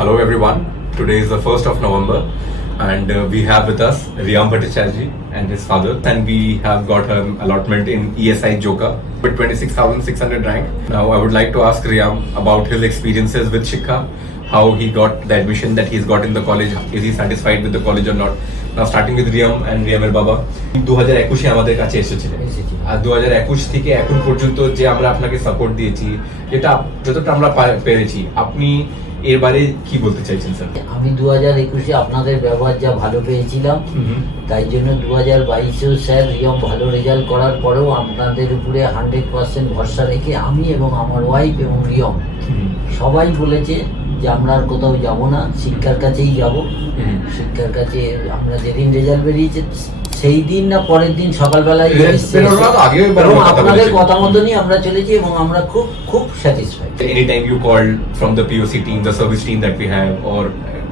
Hello everyone. Today is the 1st of November and we have with us Riyam Bhattacharya and his father, and we have got an allotment in ESIC Joka with 26,600 rank. Now I would like to ask Riyam about his experiences with Shikkha, how he got the admission that he's got in the college, is he satisfied with the college or not. Now starting with Riyam and Riyam's Baba, 2021 আমাদের কাছে এসেছিলেন আর 2021 থেকে এখন পর্যন্ত যে আমরা আপনাকে support দিয়েছি, যেটা যতটা আমরা পেরেছি, আপনি এবারে কি বলতে চাইছেন স্যার? আমি 2021-এ আপনাদের ব্যবহার যা ভালো পেয়েছিলাম, তাই জন্য 2022-এও স্যার রিয়ম ভালো রেজাল্ট করার পরেও আপনাদের উপরে 100% ভরসা রেখে আমি এবং আমার ওয়াইফ এবং রিয়ম সবাই বলেছে যে আমরা আর কোথাও যাব না, শিক্ষার কাছেই যাব। শিক্ষার কাছে আমরা যেদিন রেজাল্ট বেরিয়েছে সেই দিন না পরের দিন সকালবেলায় আপনাদের কথা মতনই আমরা চলেছি এবং আমরা খুব খুব satisfied. Any time you called from the POC team, the service team that we have, or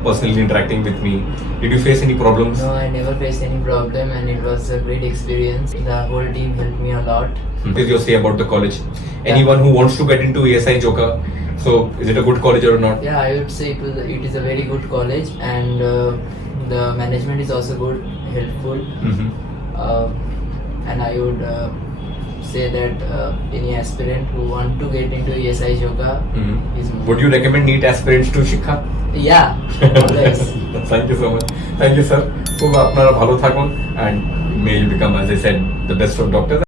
personally interacting with me, did you face any problems? No, I never faced any problem and it was a great experience. The whole team helped me a lot. What is your say about the college? Anyone who wants to get into ESI Joka, so is it a good college or not? Yeah, I would say it is a very good college and the management is also good, helpful. And I would say that any aspirant who want to get into ESI Joka is more. Would you recommend NEET aspirants to Shikkha? Yeah, always. Thank you so much. Thank you sir. খুব আপনারা ভালো থাকুন and may you become, as I said, the best of doctors.